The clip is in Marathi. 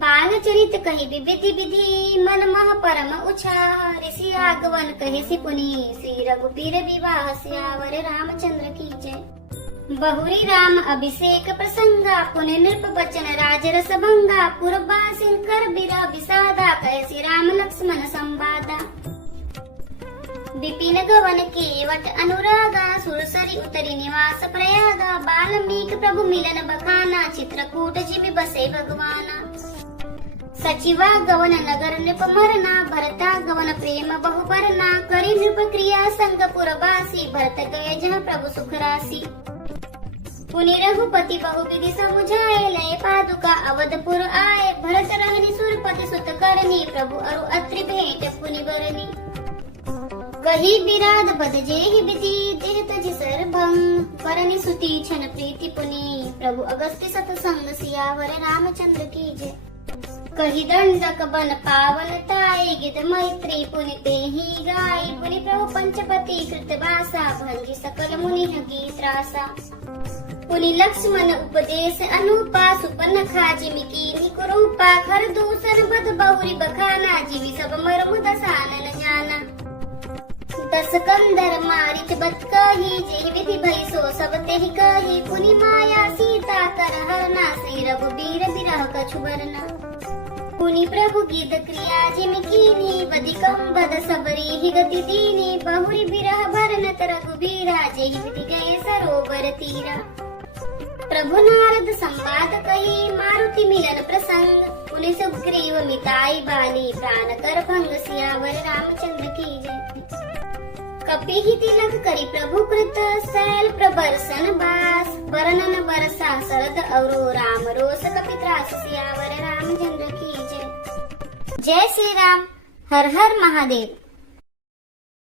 बालचरित कही विधि विधि मन मह परम उछाह ऋषि आगवन कहे सि पुनि श्री रघुपीर विवाह सियावर रामचंद्र की जय। बहुरी राम अभिषेक प्रसंगा पुनि नृप बचन राज रस भंगा पुरबासिन कर बिरा विषादा कहे सि राम लक्ष्मण संवादा। विपिन गवन केवट अनुरागा सुरसरी उतरी निवास प्रयागा बाल्मीक प्रभु मिलन बखाना चित्रकूट जिमि बसे भगवाना। सचिवा गवन नगर नृप मरना भरता गवन प्रेम बहु बरना करी नृप क्रिया संग पुरवासी भरत गए जहाँ प्रभु सुख राशि। पुनि रघुपति बहु विधि समुझाए लय पादुका अवधपुर आए भरत रहनी सुरपति सुत करनी प्रभु अरु अत्रि भेंट पुनि बरनी। कही विराध बद जेहि विधि देह तजि सरभंग करनी सुति छन प्रीति पुनि प्रभु अगस्त्य सतसंग सियावर रामचंद्र की जय। कही दंडक बन पावन ताई गिद मैत्री पुनि तेहि गाई पुनि प्रभु पंचपति कृत वासा भंजि सकल मुनि गीत रासा। पुनि लक्ष्मण उपदेश अनुपा सुपन खाजिमि कीनि कुरूपा खर दूसर बद बहुरी बखाना जीवी सब मरमु दसानन जाना। दस कंदर मारिच बत कही जेहि विधि भई सो सब तेहि कही पुनि माया सीता कर हरना श्री रघुबीर बिरह कछु बरना। पुनि प्रभु गिद क्रिया जिमि कीनी बदिकम बद सबरी ही गति दीनी बहुरी बिरह भरनत रघुबीरा जेहि विधि गए सरोवर तीरा। प्रभु नारद संवाद कही मारुति मिलन प्रसंग पुनि सुग्रीव मिताई बानी प्राण कर भंग सियावर रामचंद्र की जय। कपि तिलक करी प्रभु कृत शैल प्रबर्शन बास वर्णन बरसा शरद अवरो राम रोस कपि त्रास सियावर रामचंद्र की जय। जय श्री राम। हर हर महादेव।